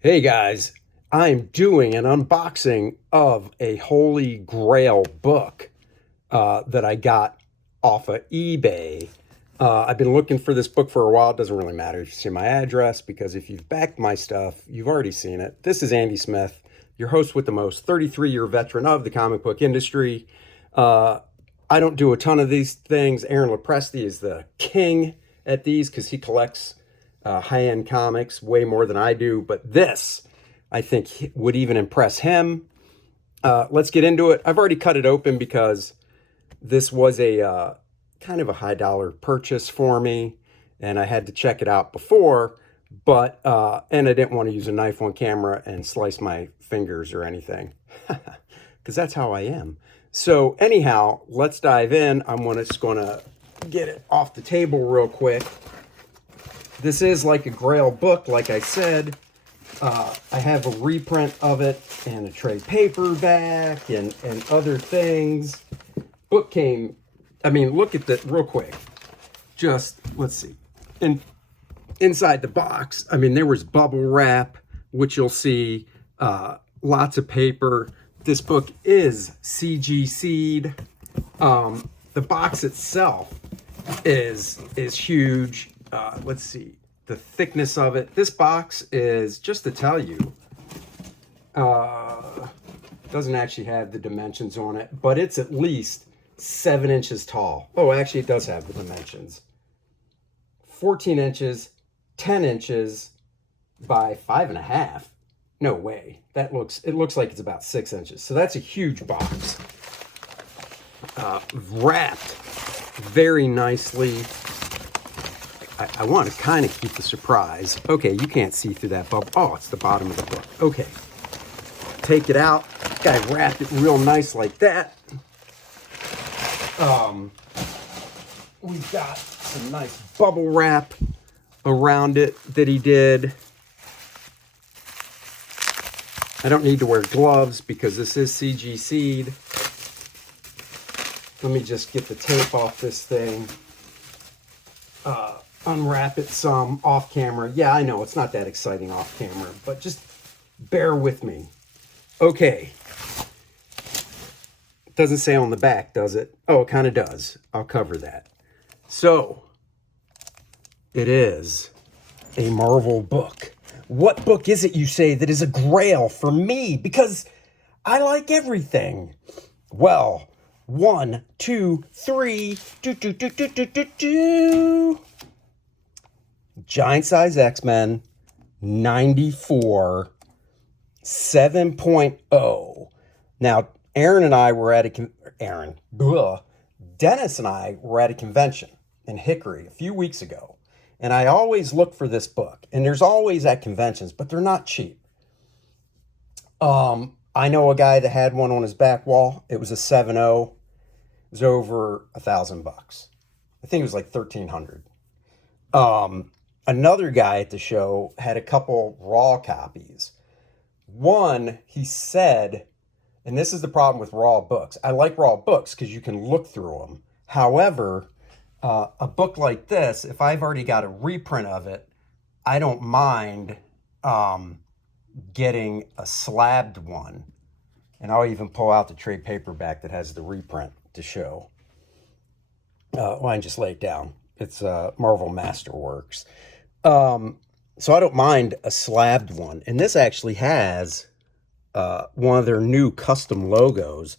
Hey guys, I'm doing an unboxing of a Holy Grail book that I got off of eBay. I've been looking for this book for a while. It doesn't really matter if you see my address because if you've backed my stuff, you've already seen it. This is Andy Smith, your host with the most, 33-year veteran of the comic book industry. Uh, I don't do a ton of these things. Aaron Lopresti is the king at these because he collects high-end comics way more than I do. But this, I think, would even impress him. Let's get into it. I've already cut it open because this was a kind of a high dollar purchase for me, and I had to check it out before. But and I didn't want to use a knife on camera and slice my fingers or anything, because that's how I am. So anyhow, let's dive in. Just gonna get it off the table real quick. This is like a Grail book, like I said. I have a reprint of it and a trade paperback and other things. Book came, I mean, look at that real quick. Just, let's see. Inside the box, I mean, there was bubble wrap, which you'll see, lots of paper. This book is CGC'd. The box itself is huge. Let's see the thickness of it. This box is, just to tell you, doesn't actually have the dimensions on it, but it's at least 7 inches tall. Oh, actually it does have the dimensions. 14 inches, 10 inches by 5.5. No way. It looks like it's about 6 inches. So that's a huge box. Wrapped very nicely. I want to kind of keep the surprise. Okay, you can't see through that bubble. Oh, it's the bottom of the book. Okay. Take it out. Guy wrapped it real nice like that. We've got some nice bubble wrap around it that he did. I don't need to wear gloves because this is CGC'd. Let me just get the tape off this thing. Unwrap it some off camera. Yeah, I know it's not that exciting off camera, but just bear with me. Okay. It doesn't say on the back, does it? Oh, it kind of does. I'll cover that. So, it is a Marvel book. What book is it, you say, that is a grail for me? Because I like everything. Well, 1, 2, 3. Giant size X-Men 94 7.0. Now, Dennis and I were at a convention in Hickory a few weeks ago. And I always look for this book. And there's always at conventions, but they're not cheap. I know a guy that had one on his back wall. It was a 7.0. It was over $1,000. I think it was like 1,300. Another guy at the show had a couple raw copies. One, he said, and this is the problem with raw books. I like raw books because you can look through them. However, a book like this, if I've already got a reprint of it, I don't mind getting a slabbed one. And I'll even pull out the trade paperback that has the reprint to show. Well, I can just lay it down. It's Marvel Masterworks. So I don't mind a slabbed one. And this actually has one of their new custom logos,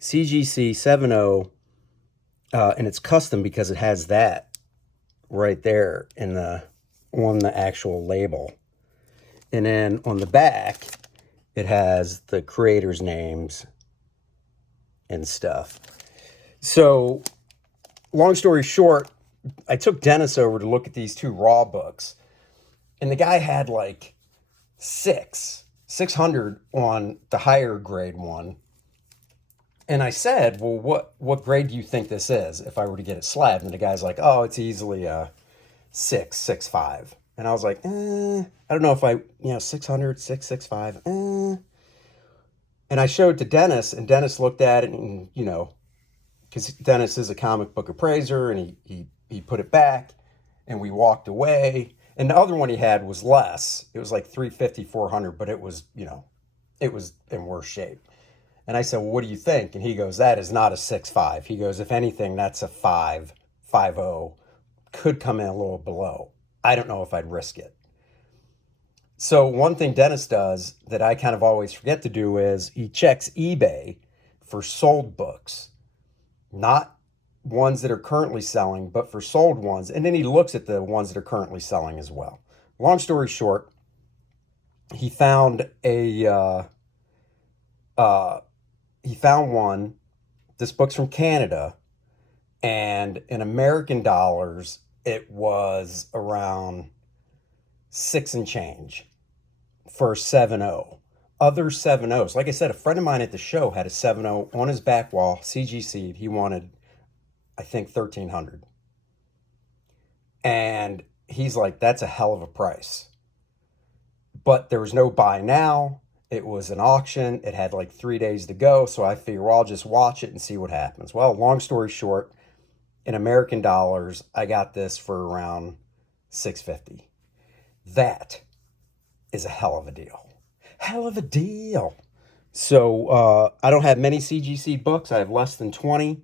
CGC 7.0, and it's custom because it has that right there on the actual label. And then on the back, it has the creators' names and stuff. So, long story short, I took Dennis over to look at these two raw books, and the guy had like 600 on the higher grade one. And I said, well, what grade do you think this is if I were to get it slabbed? And the guy's like, oh, it's easily a 6.5. And I was like, I don't know if 600, 6.5. And I showed it to Dennis, and Dennis looked at it, and, because Dennis is a comic book appraiser, and he put it back, and we walked away. And the other one he had was less. It was like 350, 400, but it was, it was in worse shape. And I said, well, what do you think? And he goes, that is not a 6.5. He goes, if anything, that's a 5.50. Could come in a little below. I don't know if I'd risk it. So one thing Dennis does that I kind of always forget to do is he checks eBay for sold books, not ones that are currently selling, but for sold ones. And then he looks at the ones that are currently selling as well. Long story short, he found one. This book's from Canada, and in American dollars, it was around 6 and change for a 7.0. Other 7.0s, like I said, a friend of mine at the show had a 7.0 on his back wall, CGC. He wanted, I think, 1,300. And he's like, that's a hell of a price. But there was no buy now. It was an auction. It had like 3 days to go. So I figure, well, I'll just watch it and see what happens. Well, long story short, in American dollars, I got this for around $6.50. That is a hell of a deal. Hell of a deal. So I don't have many CGC books. I have less than 20.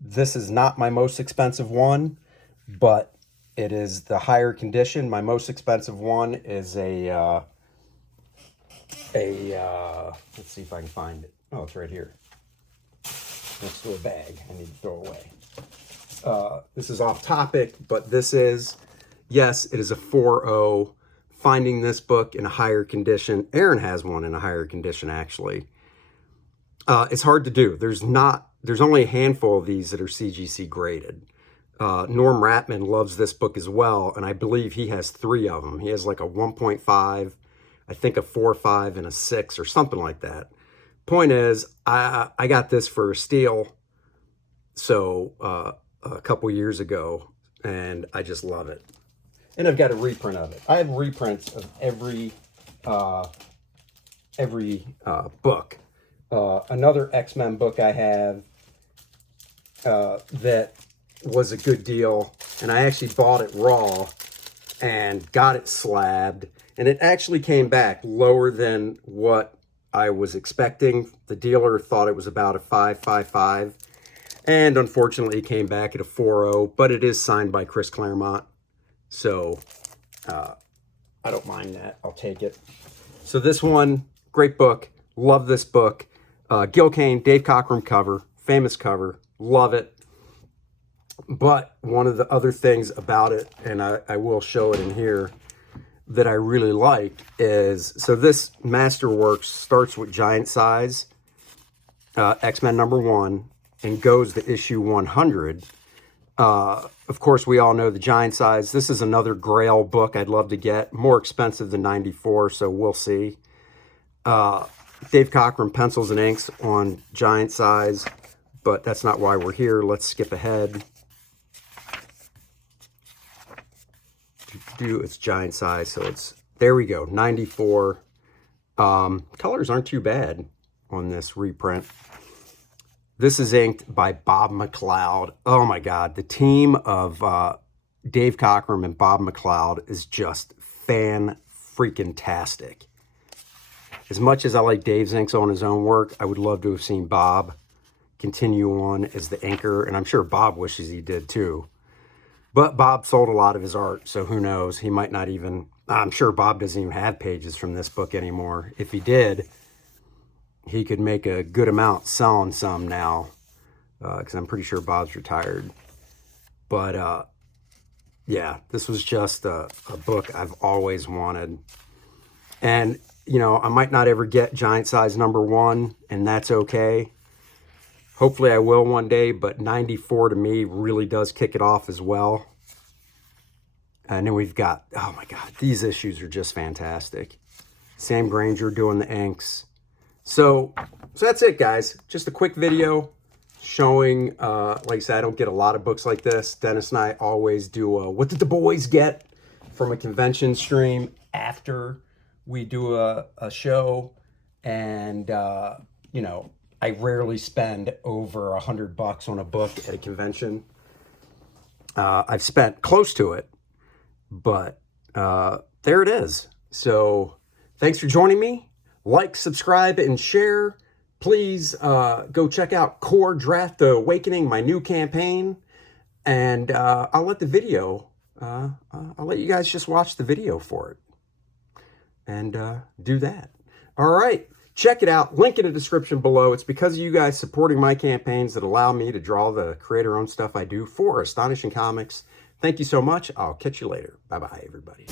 This is not my most expensive one, but it is the higher condition. My most expensive one is let's see if I can find it. Oh, it's right here. Next to a bag I need to throw away. This is off topic, but this is, yes, it is a 4.0. Finding this book in a higher condition. Aaron has one in a higher condition, actually. It's hard to do. There's only a handful of these that are CGC graded. Norm Ratman loves this book as well, and I believe he has 3 of them. He has like a 1.5, I think a 4.5, and a 6 or something like that. Point is, I got this for a steal, so a couple years ago, and I just love it. And I've got a reprint of it. I have reprints of every book. Another X-Men book I have that was a good deal, and I actually bought it raw and got it slabbed, and it actually came back lower than what I was expecting. The dealer thought it was about a 5.55, and unfortunately it came back at a 4.0, but it is signed by Chris Claremont, so I don't mind that. I'll take it. So this one, great book. Love this book. Gil Kane, Dave Cockrum cover, famous cover. Love it. But one of the other things about it, and I will show it in here, that I really like is, so this Masterworks starts with Giant Size, X-Men #1, and goes to issue 100. Of course, we all know the Giant Size. This is another Grail book I'd love to get. More expensive than 94, so we'll see. Dave Cockrum pencils and inks on Giant Size, but that's not why we're here. Let's skip ahead. It's Giant Size, so it's, there we go, 94. Colors aren't too bad on this reprint. This is inked by Bob McLeod. Oh my God, the team of Dave Cockrum and Bob McLeod is just fan-freaking-tastic. As much as I like Dave's inks on his own work, I would love to have seen Bob continue on as the inker, and I'm sure Bob wishes he did too. But Bob sold a lot of his art, so who knows? He might not even, I'm sure Bob doesn't even have pages from this book anymore. If he did, he could make a good amount selling some now, because I'm pretty sure Bob's retired. But yeah, this was just a book I've always wanted. And, you know, I might not ever get Giant Size #1, and that's okay. Hopefully I will one day, but 94 to me really does kick it off as well. And then we've got, oh my God, these issues are just fantastic. Sam Granger doing the inks. So that's it, guys. Just a quick video showing, like I said, I don't get a lot of books like this. Dennis and I always do what did the boys get from a convention stream after we do a show. And, you know, I rarely spend over $100 on a book at a convention. I've spent close to it, but there it is. So thanks for joining me. Like, subscribe, and share. Please go check out KOR-DRATH, The Awakening, my new campaign. And I'll let you guys just watch the video for it. And do that. All right. Check it out. Link in the description below. It's because of you guys supporting my campaigns that allow me to draw the creator-owned stuff I do for Astonishing Comics. Thank you so much. I'll catch you later. Bye-bye, everybody.